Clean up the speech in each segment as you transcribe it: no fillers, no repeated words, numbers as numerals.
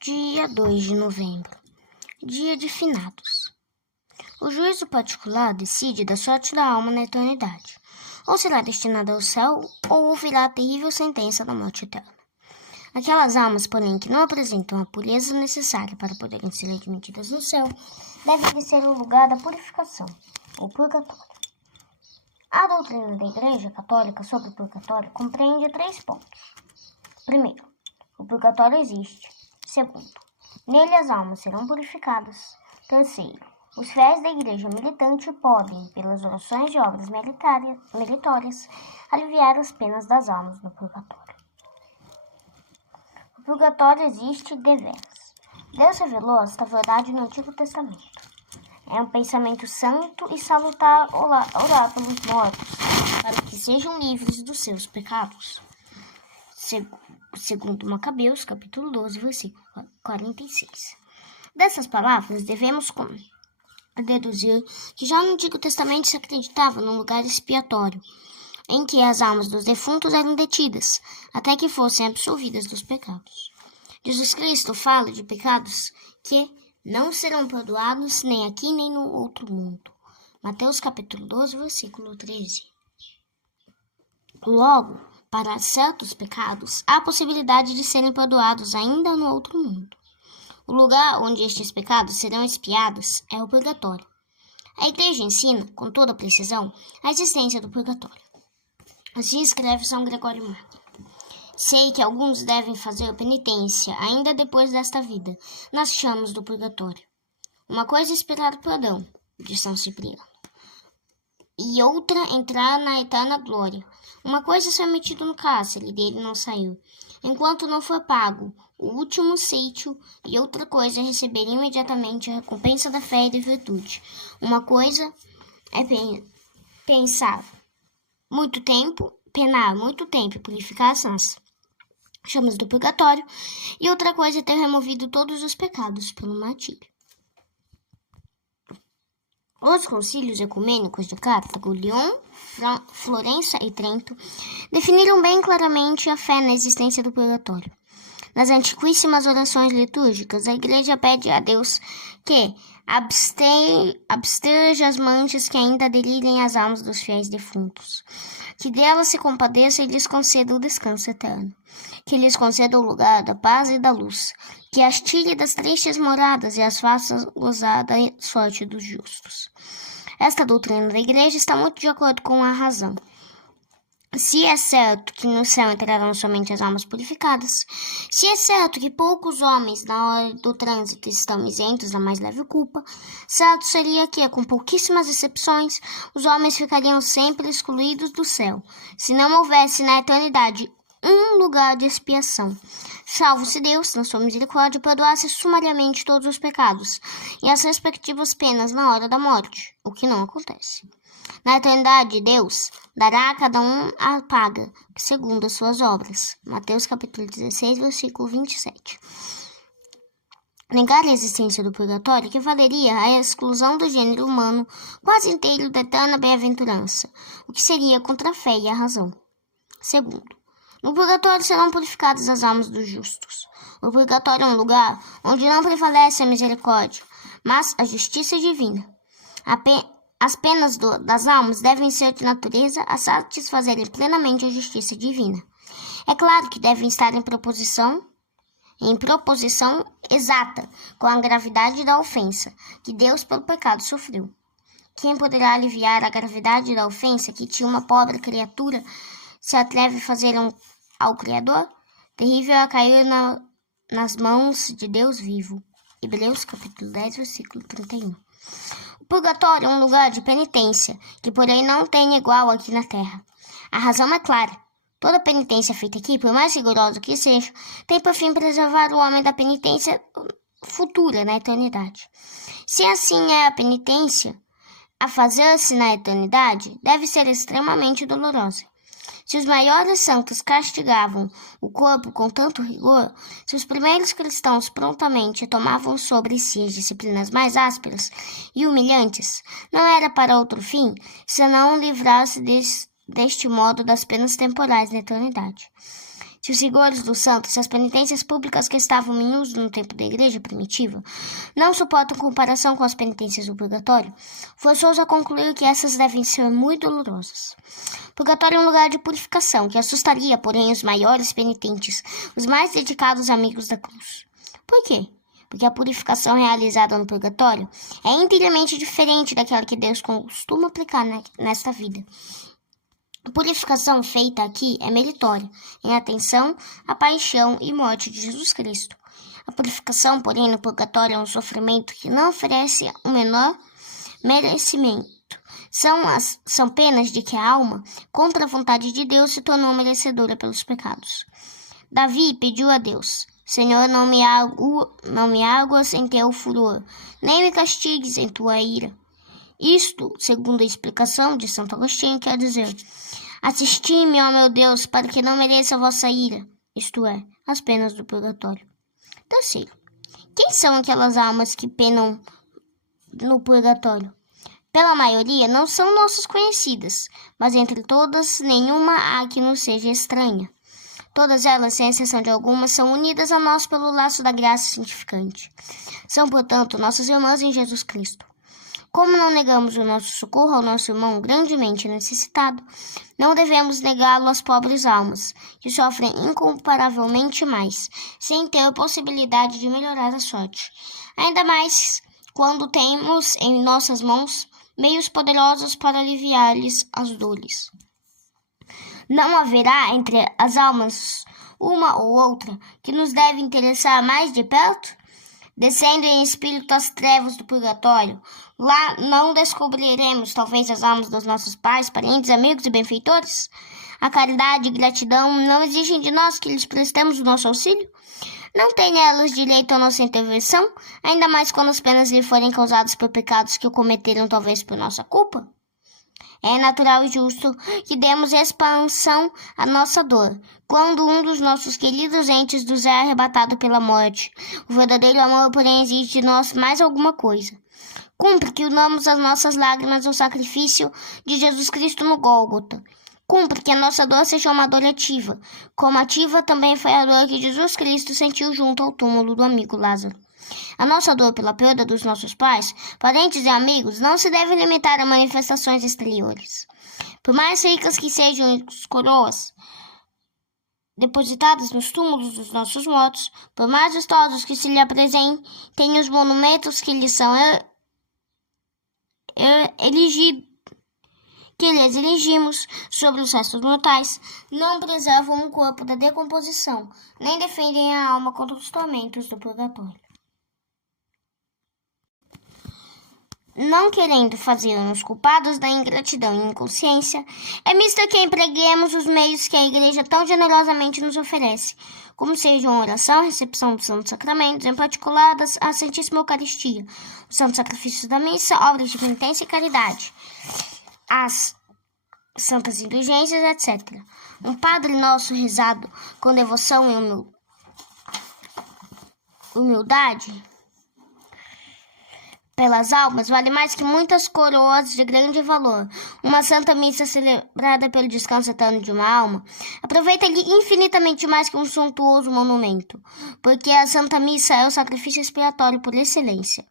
Dia 2 de novembro, dia de finados. O juízo particular decide da sorte da alma na eternidade. Ou será destinada ao céu, ou ouvirá a terrível sentença da morte eterna. Aquelas almas, porém, que não apresentam a pureza necessária para poderem ser admitidas no céu, devem descer ao lugar da purificação, o purgatório. A doutrina da Igreja Católica sobre o purgatório compreende 3 pontos. Primeiro, o purgatório existe. Segundo, nele as almas serão purificadas. Terceiro, os fiéis da Igreja militante podem, pelas orações e obras meritórias, aliviar as penas das almas no purgatório. O purgatório existe deveras. Deus revelou esta verdade no Antigo Testamento. É um pensamento santo e salutar orar pelos mortos, para que sejam livres dos seus pecados. Segundo Macabeus, capítulo 12, versículo 46. Dessas palavras, devemos deduzir que já no Antigo Testamento se acreditava num lugar expiatório, em que as almas dos defuntos eram detidas, até que fossem absolvidas dos pecados. Jesus Cristo fala de pecados que não serão perdoados nem aqui nem no outro mundo. Mateus capítulo 12, versículo 13. Logo, para certos pecados, há a possibilidade de serem perdoados ainda no outro mundo. O lugar onde estes pecados serão expiados é o purgatório. A Igreja ensina, com toda precisão, a existência do purgatório. Assim escreve São Gregório Magno. Sei que alguns devem fazer penitência ainda depois desta vida, nas chamas do purgatório. Uma coisa é esperar o perdão, de São Cipriano, e outra entrar na eterna glória. Uma coisa é ser metido no cárcere, dele não saiu, enquanto não for pago o último ceitil, e outra coisa é receber imediatamente a recompensa da fé e da virtude. Uma coisa é penar muito tempo e purificar as chamas do purgatório, e outra coisa é ter removido todos os pecados pelo martírio. Os concílios ecumênicos de Cartago, Lyon, Florença e Trento definiram bem claramente a fé na existência do purgatório. Nas antiquíssimas orações litúrgicas, a Igreja pede a Deus que absterja as manchas que ainda delirem as almas dos fiéis defuntos, que delas se compadeça e lhes conceda o descanso eterno, que lhes conceda o lugar da paz e da luz, que as tire das tristes moradas e as faça gozar da sorte dos justos. Esta doutrina da Igreja está muito de acordo com a razão. Se é certo que no céu entrarão somente as almas purificadas, se é certo que poucos homens na hora do trânsito estão isentos da mais leve culpa, certo seria que, com pouquíssimas exceções, os homens ficariam sempre excluídos do céu, se não houvesse na eternidade um lugar de expiação, salvo se Deus, na sua misericórdia, perdoasse sumariamente todos os pecados e as respectivas penas na hora da morte, o que não acontece. Na eternidade, Deus dará a cada um a paga, segundo as suas obras. Mateus capítulo 16, versículo 27. Negar a existência do purgatório equivaleria à exclusão do gênero humano quase inteiro da eterna bem-aventurança, o que seria contra a fé e a razão. Segundo, no purgatório serão purificadas as almas dos justos. O purgatório é um lugar onde não prevalece a misericórdia, mas a justiça divina. As penas das almas devem ser de natureza a satisfazerem plenamente a justiça divina. É claro que devem estar em proposição exata com a gravidade da ofensa que Deus pelo pecado sofreu. Quem poderá aliviar a gravidade da ofensa que tinha uma pobre criatura se atreve a fazer ao Criador? Terrível é cair nas mãos de Deus vivo. Hebreus capítulo 10, versículo 31. O purgatório é um lugar de penitência, que porém não tem igual aqui na terra. A razão é clara. Toda penitência feita aqui, por mais rigorosa que seja, tem por fim preservar o homem da penitência futura na eternidade. Se assim é a penitência a fazer-se na eternidade, deve ser extremamente dolorosa. Se os maiores santos castigavam o corpo com tanto rigor, se os primeiros cristãos prontamente tomavam sobre si as disciplinas mais ásperas e humilhantes, não era para outro fim, senão livrar-se deste modo das penas temporais na eternidade. Se os rigores dos santos e as penitências públicas que estavam em uso no tempo da igreja primitiva não suportam comparação com as penitências do purgatório, forçou-os a concluir que essas devem ser muito dolorosas. O purgatório é um lugar de purificação que assustaria, porém, os maiores penitentes, os mais dedicados amigos da cruz. Por quê? Porque a purificação realizada no purgatório é inteiramente diferente daquela que Deus costuma aplicar nesta vida. A purificação feita aqui é meritória, em atenção à paixão e morte de Jesus Cristo. A purificação, porém, no purgatório é um sofrimento que não oferece o menor merecimento. São penas de que a alma, contra a vontade de Deus, se tornou merecedora pelos pecados. Davi pediu a Deus: Senhor, não me águas em teu furor, nem me castigues em tua ira. Isto, segundo a explicação de Santo Agostinho, quer dizer: assisti-me, ó meu Deus, para que não mereça a vossa ira, isto é, as penas do purgatório. Terceiro, quem são aquelas almas que penam no purgatório? Pela maioria, não são nossas conhecidas, mas entre todas, nenhuma há que nos seja estranha. Todas elas, sem exceção de alguma, são unidas a nós pelo laço da graça santificante. São, portanto, nossas irmãs em Jesus Cristo. Como não negamos o nosso socorro ao nosso irmão grandemente necessitado, não devemos negá-lo às pobres almas, que sofrem incomparavelmente mais, sem ter a possibilidade de melhorar a sorte. Ainda mais quando temos em nossas mãos meios poderosos para aliviar-lhes as dores. Não haverá entre as almas uma ou outra que nos deve interessar mais de perto? Descendo em espírito às trevas do purgatório, lá não descobriremos talvez as almas dos nossos pais, parentes, amigos e benfeitores? A caridade e gratidão não exigem de nós que lhes prestemos o nosso auxílio? Não têm elas direito à nossa intervenção, ainda mais quando as penas lhe forem causadas por pecados que o cometeram talvez por nossa culpa? É natural e justo que demos expansão à nossa dor, quando um dos nossos queridos entes nos é arrebatado pela morte. O verdadeiro amor, porém, exige de nós mais alguma coisa. Cumpre que unamos as nossas lágrimas ao sacrifício de Jesus Cristo no Gólgota. Cumpre que a nossa dor seja uma dor ativa, como ativa também foi a dor que Jesus Cristo sentiu junto ao túmulo do amigo Lázaro. A nossa dor pela perda dos nossos pais, parentes e amigos não se deve limitar a manifestações exteriores. Por mais ricas que sejam as coroas depositadas nos túmulos dos nossos mortos, por mais vistosos que se lhe apresentem os monumentos que lhes são que lhes erigimos sobre os restos mortais, não preservam o corpo da decomposição, nem defendem a alma contra os tormentos do purgatório. Não querendo fazer-nos culpados da ingratidão e inconsciência, é misto que empreguemos os meios que a Igreja tão generosamente nos oferece, como sejam a oração, a recepção dos santos sacramentos, em particular a Santíssima Eucaristia, os santos sacrifícios da missa, obras de penitência e caridade, as santas indulgências, etc. Um Padre Nosso rezado com devoção e humildade pelas almas vale mais que muitas coroas de grande valor. Uma santa missa celebrada pelo descanso eterno de uma alma aproveita-lhe infinitamente mais que um suntuoso monumento, porque a santa missa é o sacrifício expiatório por excelência.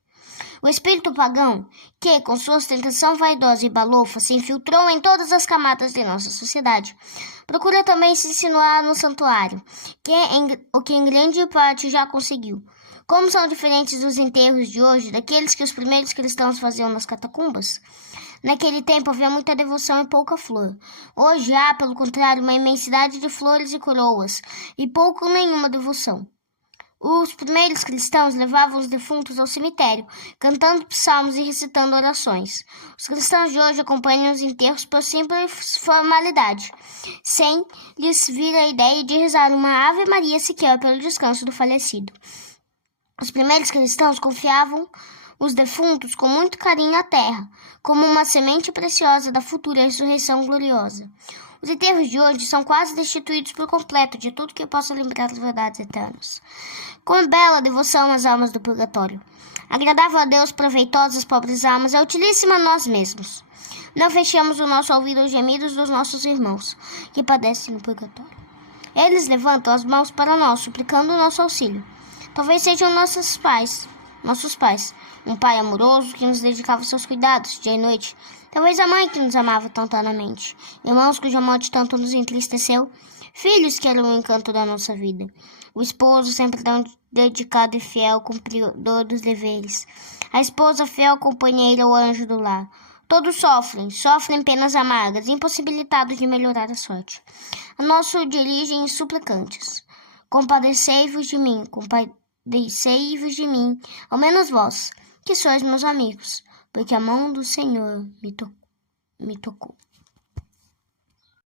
O espírito pagão, que, com sua ostentação vaidosa e balofa, se infiltrou em todas as camadas de nossa sociedade, procura também se insinuar no santuário, o que em grande parte já conseguiu. Como são diferentes os enterros de hoje daqueles que os primeiros cristãos faziam nas catacumbas? Naquele tempo havia muita devoção e pouca flor. Hoje há, pelo contrário, uma imensidade de flores e coroas, e pouco ou nenhuma devoção. Os primeiros cristãos levavam os defuntos ao cemitério, cantando psalmos e recitando orações. Os cristãos de hoje acompanham os enterros por simples formalidade, sem lhes vir a ideia de rezar uma Ave Maria sequer pelo descanso do falecido. Os primeiros cristãos confiavam os defuntos com muito carinho à terra, como uma semente preciosa da futura ressurreição gloriosa. Os enterros de hoje são quase destituídos por completo de tudo que possa lembrar as verdades eternas. Com bela devoção às almas do purgatório, agradável a Deus, proveitosa às pobres almas, é utilíssima a nós mesmos. Não fechemos o nosso ouvido aos gemidos dos nossos irmãos, que padecem no purgatório. Eles levantam as mãos para nós, suplicando o nosso auxílio. Talvez sejam nossos pais. Um pai amoroso que nos dedicava aos seus cuidados, dia e noite. Talvez a mãe que nos amava tão ternamente. Irmãos cuja morte tanto nos entristeceu. Filhos que eram o encanto da nossa vida. O esposo sempre tão dedicado e fiel, cumpridor dos deveres. A esposa fiel companheira, o anjo do lar. Todos sofrem penas amargas, impossibilitados de melhorar a sorte. A nosso dirigem suplicantes. Compadecei-vos de mim, ao menos vós, que sois meus amigos, porque a mão do Senhor me tocou.